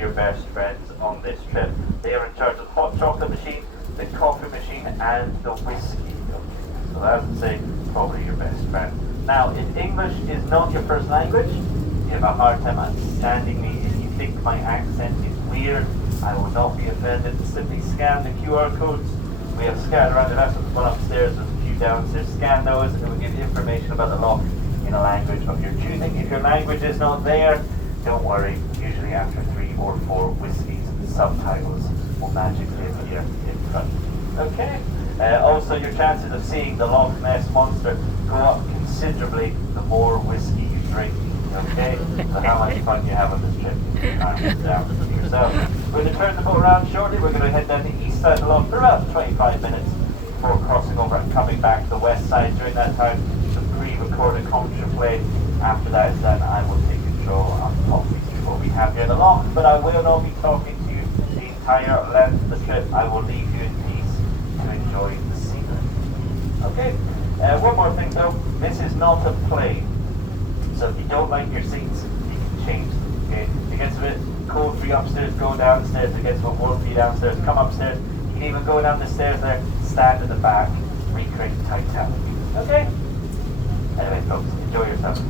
your best friends on this trip. They are in charge of the hot chocolate machine, the coffee machine, and the whiskey. Okay, so that would say probably your best friend. Now, if English is not your first language, you have a hard time understanding me. If you think my accent is weird, I will not be offended. Simply scan the QR codes. We have scattered around the house. There's one upstairs, there's a few downstairs. Scan those and it will give you information about the loch in a language of your choosing. If your language is not there, don't worry. Usually after 3 or 4 whiskeys, subtitles will magically appear in front. Okay. Also, your chances of seeing the Loch Ness Monster go up considerably the more whiskey you drink. Okay? So how much fun you have on this trip, down to yourself. We're going to turn the boat around shortly. We're going to head down the east side of the loch for about 25 minutes before crossing over and coming back to the west side. During that time, some pre-recorded commentary play. After that is done, I will take control of what we have here in the loch, but I will not be talking to you the entire length of the trip. I will leave you in peace to enjoy the scenery. Okay? One more thing though, this is not a plane. So if you don't like your seats, you can change them. Okay? If it gets a bit cold for you upstairs, go downstairs. If it gets a bit warm for you downstairs, come upstairs. You can even go down the stairs there, stand in the back, recreate Titanic. Okay? Anyway folks, enjoy yourself.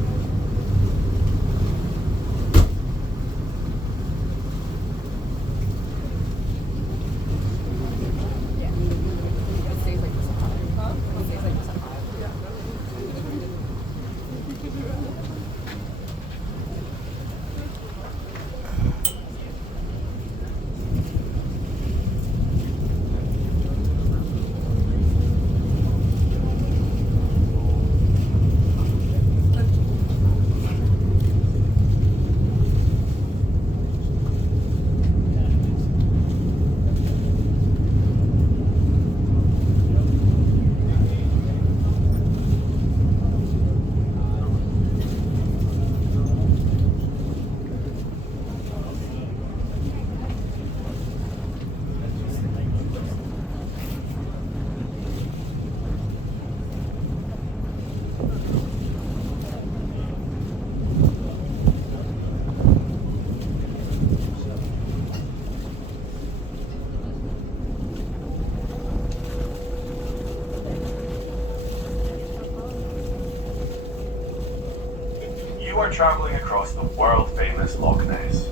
Travelling across the world-famous Loch Ness.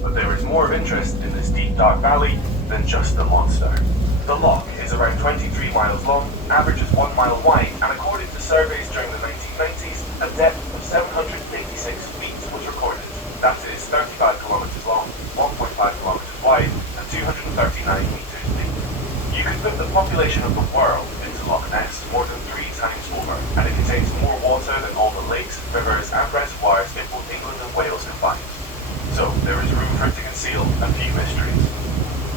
But there is more of interest in this deep, dark valley than just the monster. The loch is around 23 miles long, averages 1 mile wide, and according to surveys during the 1990s, a depth of 786 feet was recorded. That is 35 kilometres long, 1.5 kilometres wide, and 239 metres deep. You could put the population of the world into Loch Ness more than 3 times over, and it contains more water than all the lakes, rivers, and reservoirs in both England and Wales combined. So there is room for it to conceal a few mysteries.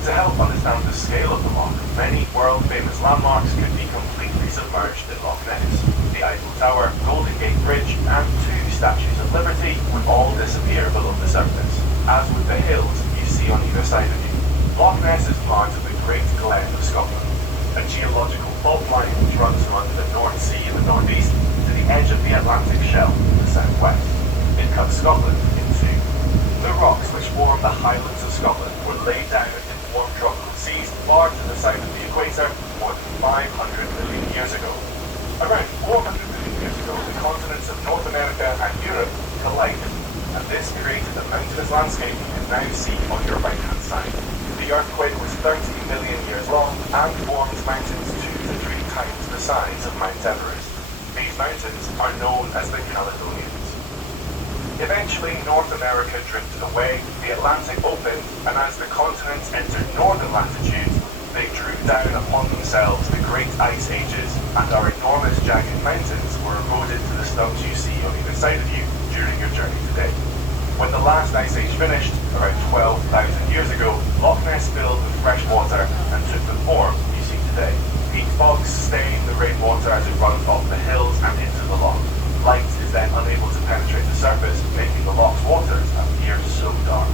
To help understand the scale of the loch, many world-famous landmarks could be completely submerged in Loch Ness. The Eiffel Tower, Golden Gate Bridge, and 2 Statues of Liberty would all disappear below the surface, as would the hills you see on either side of you. Loch Ness is part of the Great Glen of Scotland, a geological fault line which runs from under the North Sea in the northeast to the edge of the Atlantic Shelf in the southwest. It cuts Scotland in 2. The rocks which form the Highlands of Scotland were laid down in warm tropical seas far to the south of the equator more than 500 million years ago. Around 400 million years ago, the continents of North America and Europe collided, and this created the mountainous landscape you can now see on your right-hand side. The earthquake was 13 million years long and formed mountains 2 to 3 times the size of Mount Everest. These mountains are known as the Caledonians. Eventually, North America drifted away, the Atlantic opened, and as the continents entered northern latitudes, they drew down upon themselves the great ice ages, and our enormous jagged mountains were eroded to the stubs you see on either side of you during your journey today. When the last ice age finished, around 12,000 years ago, Loch Ness filled with fresh water and took the form you see today. Peat bogs stain the rainwater as it runs off the hills and into the loch. Light is then unable to penetrate the surface, making the loch's waters appear so dark.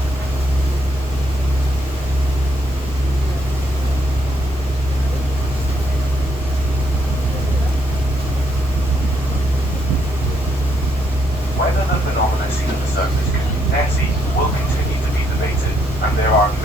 Whether the phenomena seen on the surface could be Nessie will continue to be debated, and are many